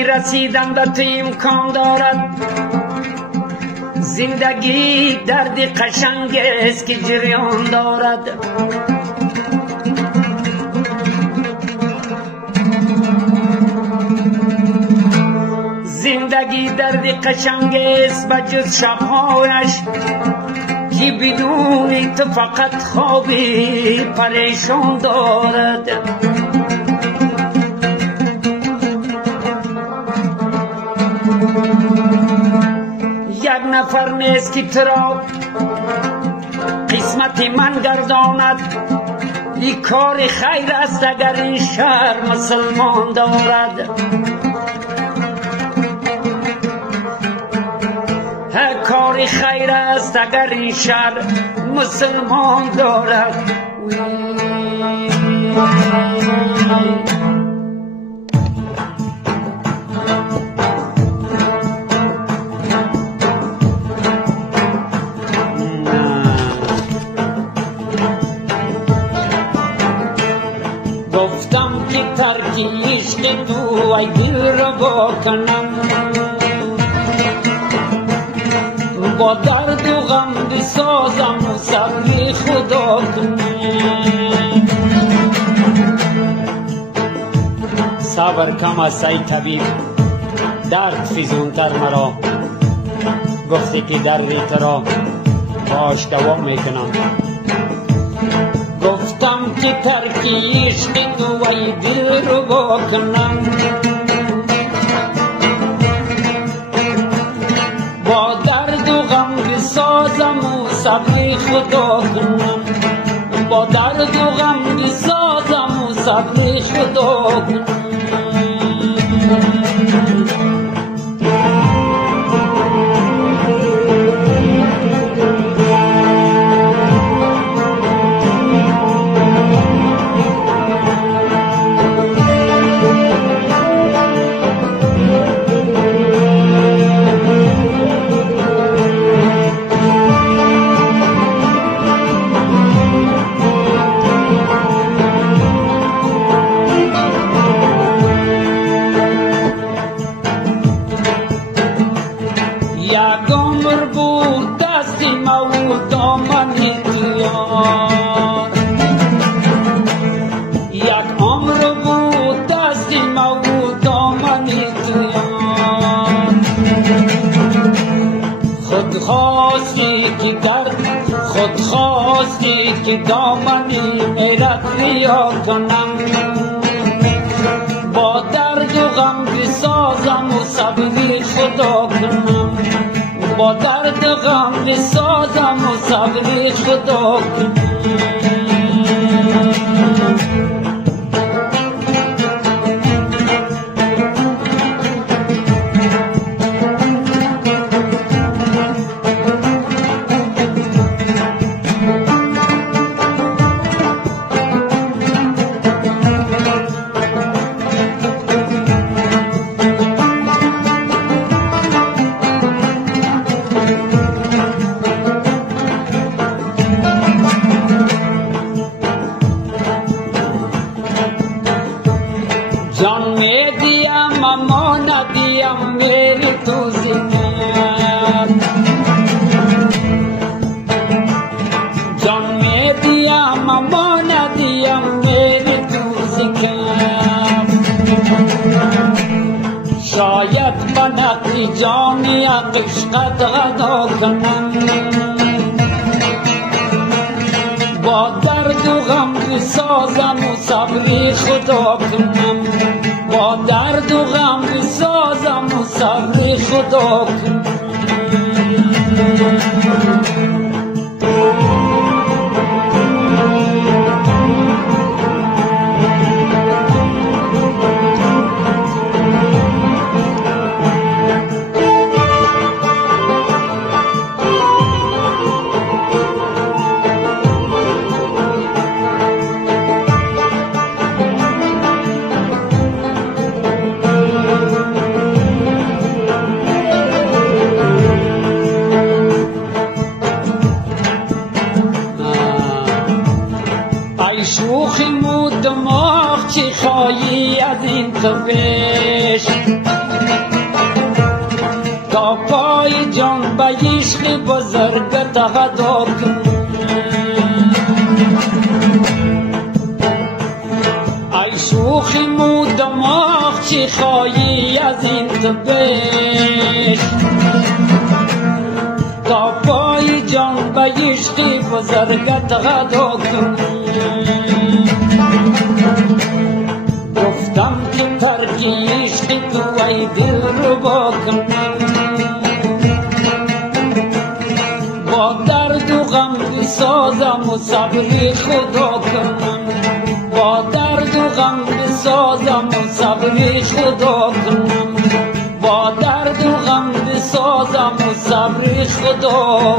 وقتی رسیدن به تو امکان دارد. زندگی درد قشنگ است که جریان دارد. زندگی درد قشنگ است بجز شبهایش که بدون تو فقط خوابی پریشان دارد. یک نفر نیست که تو را قسمت من گرداند. این کار خیر است اگر این شهر مسلمان دارد. کار خیر است اگر این شهر مسلمان دارد. گفتم که ترک عشق تو ای دل را بکنم، با درد و غم بسازم و صبر خدا کنی. صبر کم است ای طبیب، درد فزونتر مرا. گفتی که درد ترا باش دوا میکنم. گفتم که ترک عشق تو ای دل رو بکنم، با درد و غم بسازم و صبر خدا کنم. با درد و غم بسازم و صبر خدا کنم. یک عمر بود دست ما و دامن دیار. یک عمر بود دست ما و دامن دیار. خود خواستی که درد، خود خواستی که دامنی میرت ریا کنم. با درد و غم بسازم و صبر خدا کنم. با درد و غم بسازم و صبر خدا کنم. جان می دیم اما ندیم میری تو زینت. جان می دیم اما ندیم میری تو زینت. شاید من اقلی جانی عشقت غدا کنم. با درد و غم بسازم و صبر خدا کنم. با درد و غم بسازم و صبر خدا کنم. شوخی مو دماغ چی خواهی از این تو پیش. به عشق بزرگ تقدا کنم. ای شوخ مو دماغ چی خواهی از این تو بیش، تا پای جان به عشق بزرگ تقدا کنم. گفتم که ترک عشق تو ای دل رو با کنم، با درد و غم بسازم و صبر خدا کنم، با درد و غم بسازم و صبر خدا کنم، با درد و غم بسازم و صبر خدا